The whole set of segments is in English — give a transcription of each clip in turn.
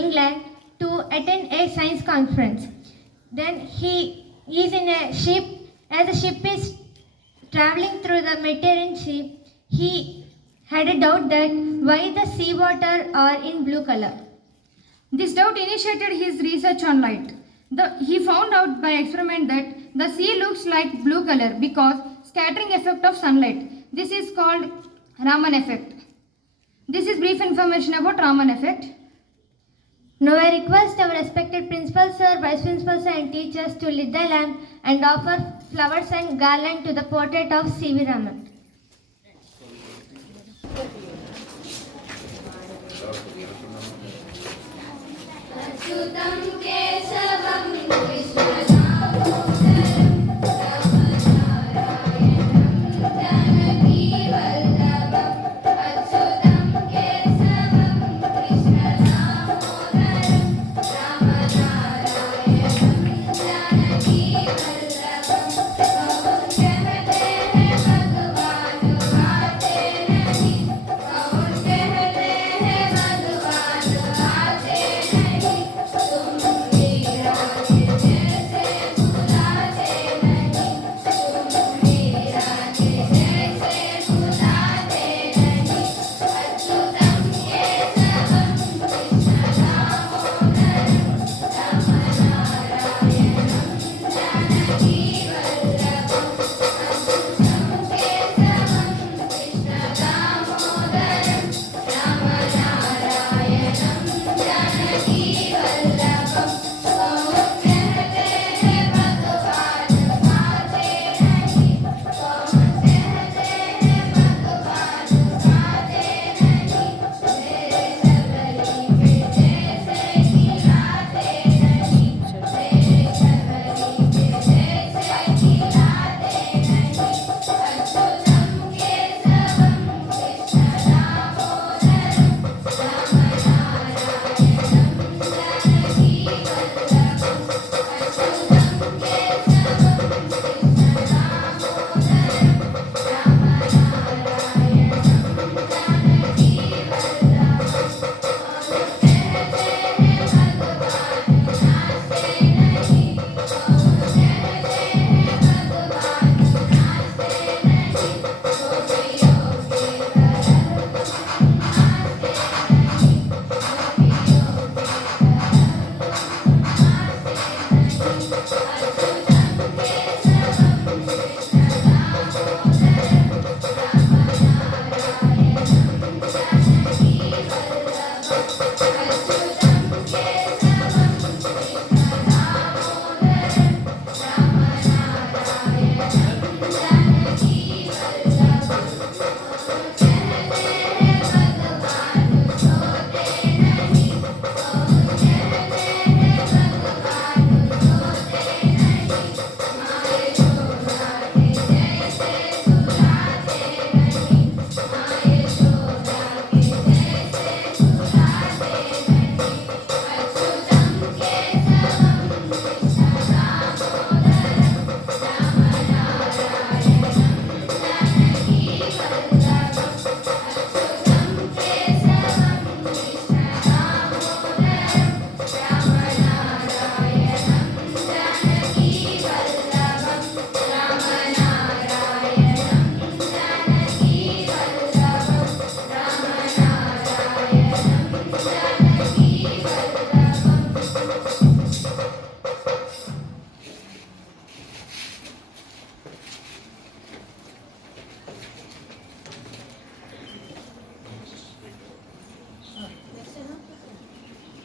England to attend a science conference. Then he is in a ship. As the ship is traveling through the Mediterranean Sea, he had a doubt that why the seawater are in blue color. This doubt initiated his research on light. He found out by experiment that the sea looks like blue color because scattering effect of sunlight. This is called Raman effect. This is brief information about Raman effect. Now I request our respected principal sir, vice principal sir and teachers to lit the lamp and offer flowers and garland to the portrait of C.V. Raman.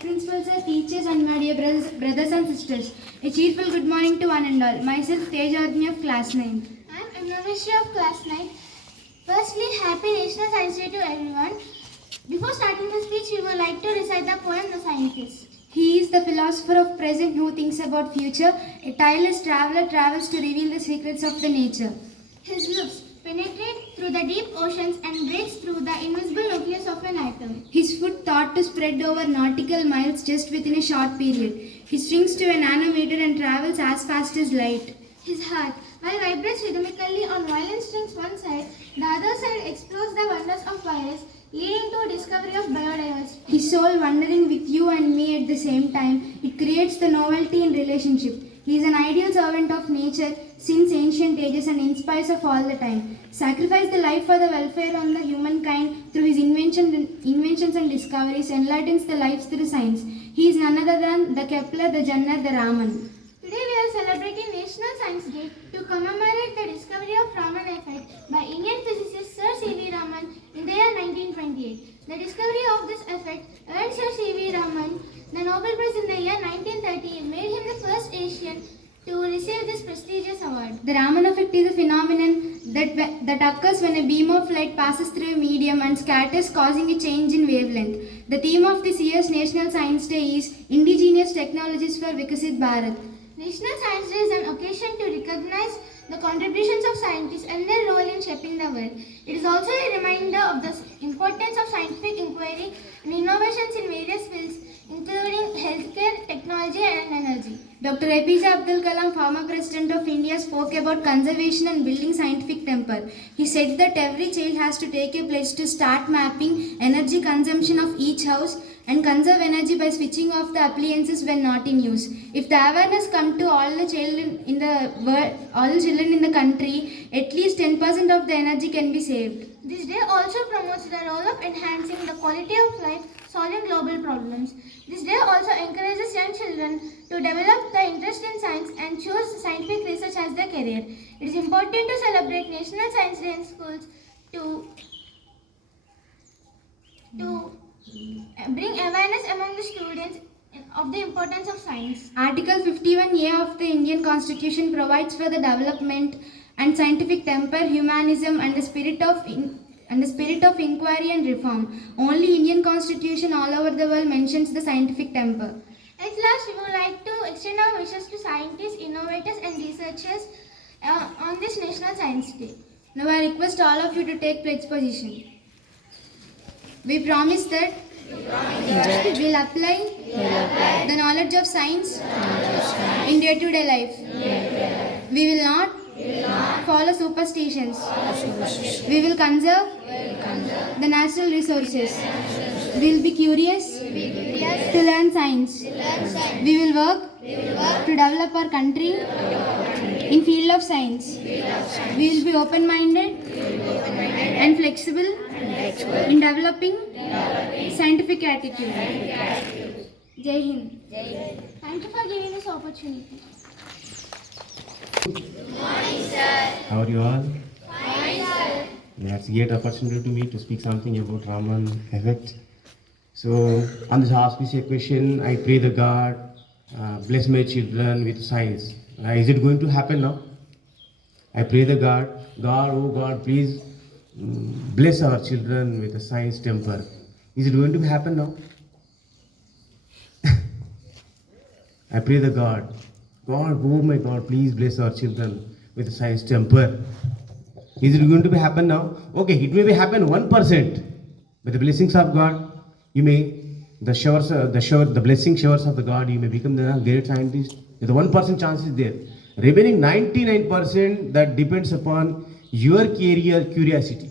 Principals, sir, teachers and my dear brothers and sisters. A cheerful good morning to one and all. Myself Tejavadni of class 9th. I am Imranisha of class 9. Firstly, happy National Science Day to everyone. Before starting the speech, we would like to recite the poem The Scientist. He is the philosopher of present who thinks about future. A tireless traveler travels to reveal the secrets of the nature. His looks penetrate through the deep oceans and breaks through the invisible nucleus of an atom. His foot thought to spread over nautical miles just within a short period. He shrinks to a nanometer and travels as fast as light. His heart, while vibrates rhythmically on violin strings one side, the other side explores the wonders of virus, leading to discovery of biodiversity. His soul wandering with you and me same time, it creates the novelty in relationship. He is an ideal servant of nature since ancient ages and inspires of all the time. Sacrificed the life for the welfare of the humankind through his inventions and discoveries, enlightens the lives through science. He is none other than the Kepler, the Jenner, the Raman. Today we are celebrating National Science Day to commemorate the discovery of Raman effect by Indian physicist Sir C.V. Raman in the year 1928. The discovery of this effect earned Sir C.V. Raman the Nobel Prize in the year 1930, made him the first Asian to receive this prestigious award. The Raman effect is a phenomenon that occurs when a beam of light passes through a medium and scatters, causing a change in wavelength. The theme of this year's National Science Day is Indigenous Technologies for Vikasit Bharat. National Science Day is an occasion to recognize the contributions of scientists and their role in shaping the world. It is also a reminder of the importance of scientific inquiry and innovations in various fields, including healthcare, technology and energy. Dr. APJ Abdul Kalam, former President of India, spoke about conservation and building scientific temper. He said that every child has to take a pledge to start mapping energy consumption of each house and conserve energy by switching off the appliances when not in use. If the awareness come to all the children in the world, all the children in the country, at least 10% of the energy can be saved. This day also promotes the role of enhancing the quality of life, solving global problems. This day also encourages young children to develop the interest in science and choose scientific research as their career. It is important to celebrate National Science Day in schools to bring awareness among the students of the importance of science. Article 51A of the Indian Constitution provides for the development and scientific temper, humanism and the spirit of inquiry and reform. Only Indian Constitution all over the world mentions the scientific temper. At last, we would like to extend our wishes to scientists, innovators and researchers on this National Science Day. Now I request all of you to take pledge position. We promise that we will apply the knowledge of science in day-to-day life. We will not follow superstitions. We will conserve the natural resources. We will be curious to learn science. We will work to develop our country in field of science. We will be open-minded and flexible in developing scientific attitude. Jai Hind. Thank you for giving this opportunity. How are you all? Fine, sir. That's a great opportunity to me to speak something about Raman effect. So, on this auspicious question, I pray the God, bless my children with science. Is it going to happen now? I pray the God, oh God, please bless our children with a science temper. Is it going to happen now? I pray the God, oh my God, please bless our children with a science temper. Is it going to happen now? Okay, it may be happen 1%. With the blessings of God, you may, the blessing showers of the God, you may become the great scientist. The 1% chance is there. Remaining 99% that depends upon your career curiosity.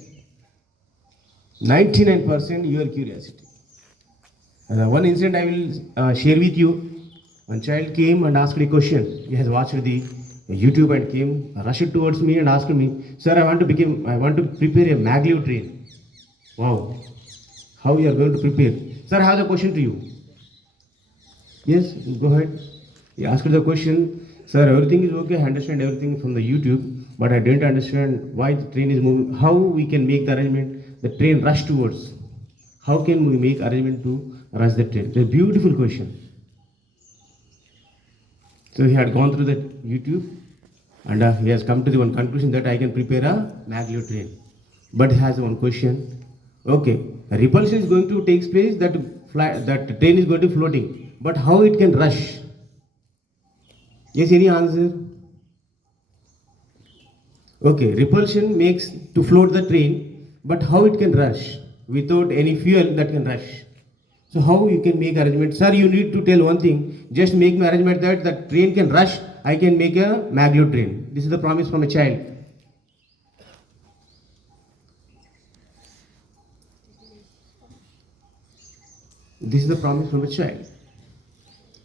99% your curiosity. One incident I will share with you. One child came and asked a question. He has watched the YouTube and came, rushed towards me and asked me, "Sir, I want to prepare a maglev train." Wow. How you are going to prepare? Sir, I have a question to you. Yes, go ahead. He asked the question, "Sir, everything is okay. I understand everything from the YouTube, but I didn't understand why the train is moving. How we can make the arrangement, the train rush towards? How can we make arrangement to rush the train?" It's a beautiful question. So he had gone through the YouTube and he has come to the one conclusion that I can prepare a maglev train. But he has one question. Okay, repulsion is going to take place, that train is going to floating. But how it can rush? Yes, any answer? Okay, repulsion makes to float the train, but how it can rush? Without any fuel that can rush. So how you can make arrangement? Sir, you need to tell one thing. Just make me arrangement that the train can rush. I can make a maglev train. This is the promise from a child. This is the promise from a child.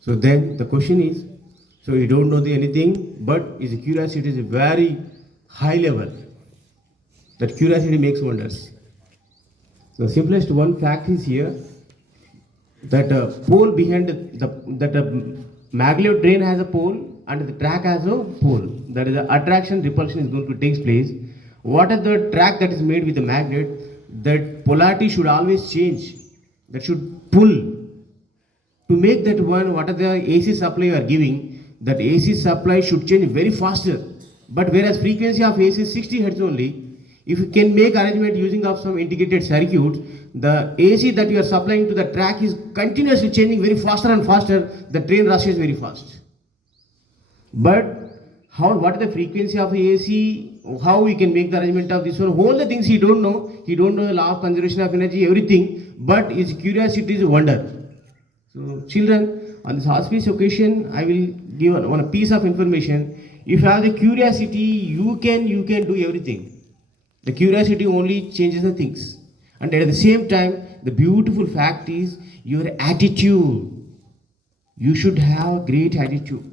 So then the question is, so you don't know anything, but is curiosity is a very high level. That curiosity makes wonders. The simplest one fact is here that pole behind that maglev train has a pole and the track has a pole. That is the attraction repulsion is going to take place. What is the track that is made with the magnet? That polarity should always change. That should pull. To make that one, what are the AC supply you are giving? That AC supply should change very faster. But whereas frequency of AC is 60 Hz only, if you can make arrangement using of some integrated circuits, the AC that you are supplying to the track is continuously changing very faster and faster. The train rushes very fast. But what is the frequency of the AC? How we can make the arrangement of this one? All the things he don't know. He don't know the law of conservation of energy, everything. But his curiosity is a wonder. So children, on this auspicious occasion, I will give one piece of information. If you have the curiosity, you can do everything. The curiosity only changes the things. And at the same time, the beautiful fact is your attitude. You should have great attitude.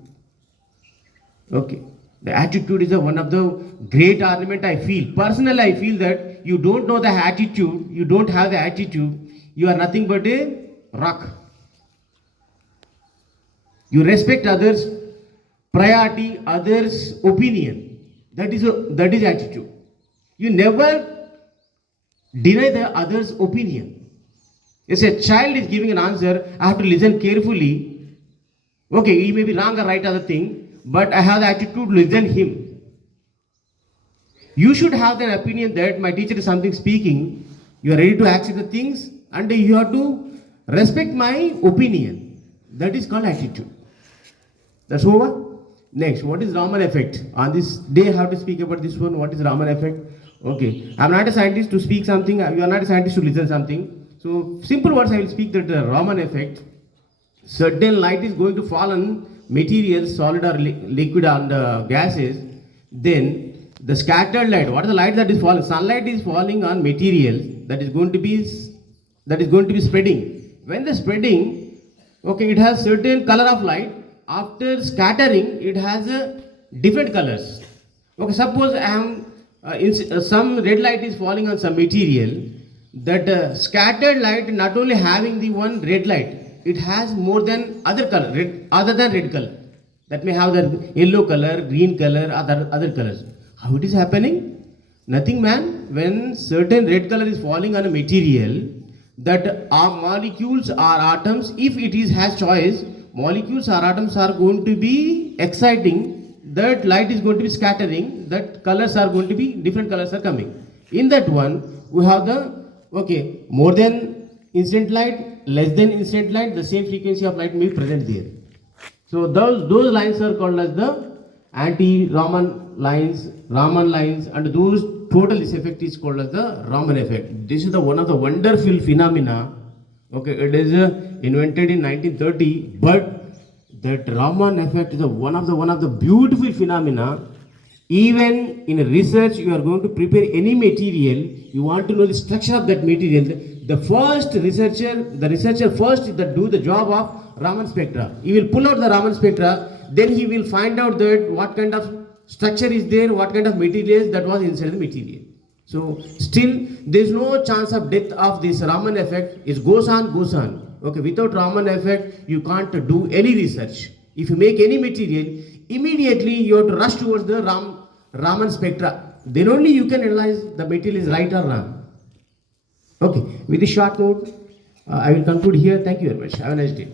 Okay. The attitude is one of the great ornament I feel. Personally, I feel that you don't know the attitude, you don't have the attitude, you are nothing but a rock. You respect others' priority, others' opinion. That is attitude. You never deny the other's opinion. Yes, a child is giving an answer, I have to listen carefully. Okay, he may be wrong or right other thing, but I have the attitude to listen him. You should have the opinion that my teacher is something speaking, you are ready to accept the things and you have to respect my opinion. That is called attitude. That's over. Next, what is Raman effect? On this day I have to speak about this one. What is Raman effect? Okay, I am not a scientist to speak something, you are not a scientist to listen something. So simple words I will speak that the Raman effect. Certain light is going to fall on materials, solid or liquid and gases. Then the scattered light, what is the light that is falling? Sunlight is falling on materials that is going to be spreading. When the spreading, okay, it has certain color of light. After scattering, it has different colors. Okay, suppose I am some red light is falling on some material. That scattered light not only having the one red light, it has more than other color, other than red color. That may have the yellow color, green color, other colors. How it is happening? Nothing, man. When certain red color is falling on a material, that our molecules or atoms, if it has choice, molecules or atoms are going to be exciting, that light is going to be scattering, that colors are going to be, different colors are coming. In that one, we have the, okay, more than incident light, less than incident light, the same frequency of light may be present there. So those lines are called as the anti-Raman lines, and those total this effect is called as the Raman effect. This is one of the wonderful phenomena. Okay, it is invented in 1930, but that Raman effect is one of the beautiful phenomena. Even in research, you are going to prepare any material, you want to know the structure of that material. The researcher first that do the job of Raman spectra. He will pull out the Raman spectra, then he will find out that what kind of structure is there, what kind of materials that was inside the material. So still there is no chance of death of this Raman effect. It goes on. Okay, without Raman effect, you can't do any research. If you make any material, immediately you have to rush towards the Raman spectra. Then only you can analyze the material is right or wrong. Okay, with this short note, I will conclude here. Thank you very much. Have a nice day.